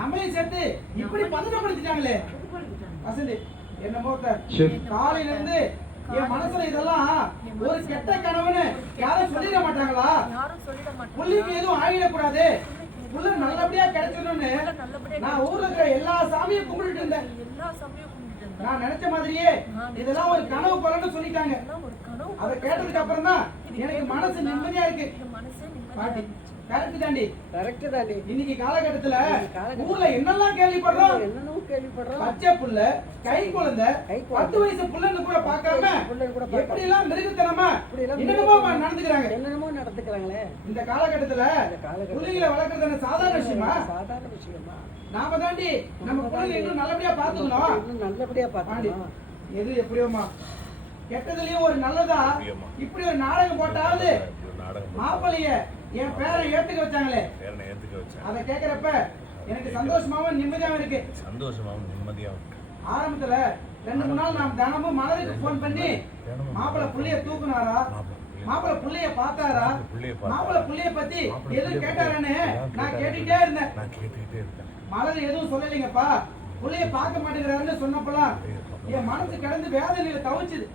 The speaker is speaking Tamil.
நம்மளையும் சேர்த்து இப்படி பதட்டப்படுத்திட்டாங்களே வசந்தி. என்னமோ காலையில இருந்து என் மனசுல இதெல்லாம் ஒரு கெட்ட கனவுன்னு யாரும் சொல்லிட மாட்டாங்களா? புள்ளிக்கு எதுவும் ஆகிடக்கூடாது, புள்ள நல்லபடியா கிடைச்சிடணும்னு நான் ஊர்ல இருக்கிற எல்லா சாமியும் கும்பிட்டு இருந்தேன். நான் நினைச்ச மாதிரியே இதெல்லாம் ஒரு கனவு போலன்னு சொல்லிட்டாங்க. அதை கேட்டதுக்கு அப்புறம் தான் எனக்கு மனசு நிம்மதியா இருக்கு. பாட்டி கரெக்ட் தாண்டி, கரெக்ட் தாண்டி. இன்னைக்கு காலகட்டத்துல ஊர்ல என்னெல்லாம் கேள்விப்படுறோம், பச்சை புள்ள, கை குழந்தை, 10 வயசு புள்ளன்னு கூட பார்க்காம எப்படி எல்லாம் மிருகத்தனமா என்னென்னமோ நடந்துக்கிறாங்களே. இந்த காலகட்டத்துல புள்ளைகளை வளர்க்கறது சாதாரண விஷயமா? நாம தாண்டி நம்ம புள்ளைங்க இன்னும் நல்லபடியா பாத்துக்கணும். எது எப்படியோமா கெட்டதுலயும் ஒரு நல்லதா இப்படி ஒரு நாடகம் போட்டாவது மாப்பிள்ளைய என் பேரை ஏத்துக்க வச்சாங்களே, அதை கேக்குறப்ப எனக்கு சந்தோஷமாவும் நிம்மதியாவும் இருக்கு. ஆரம்பத்துல 2-3 நாள் நான் தினமும் மலருக்கு போன் பண்ணி மாப்பிள்ளை புள்ளைய தூக்குனாரா, மாப்பிள்ளை புள்ளைய பார்த்தாரா, மாப்பிள்ளை புள்ளைய பத்தி எதுவும் கேட்டாரான்னு நான் கேட்டுட்டே இருந்தேன். மலர் எதுவும் சொல்லலைங்கப்பா, புள்ளைய பார்க்க மாட்டேங்கிறாருன்னு சொன்னப்பெல்லாம் என் மனசு கிடந்து வேதனையில தவிச்சுது.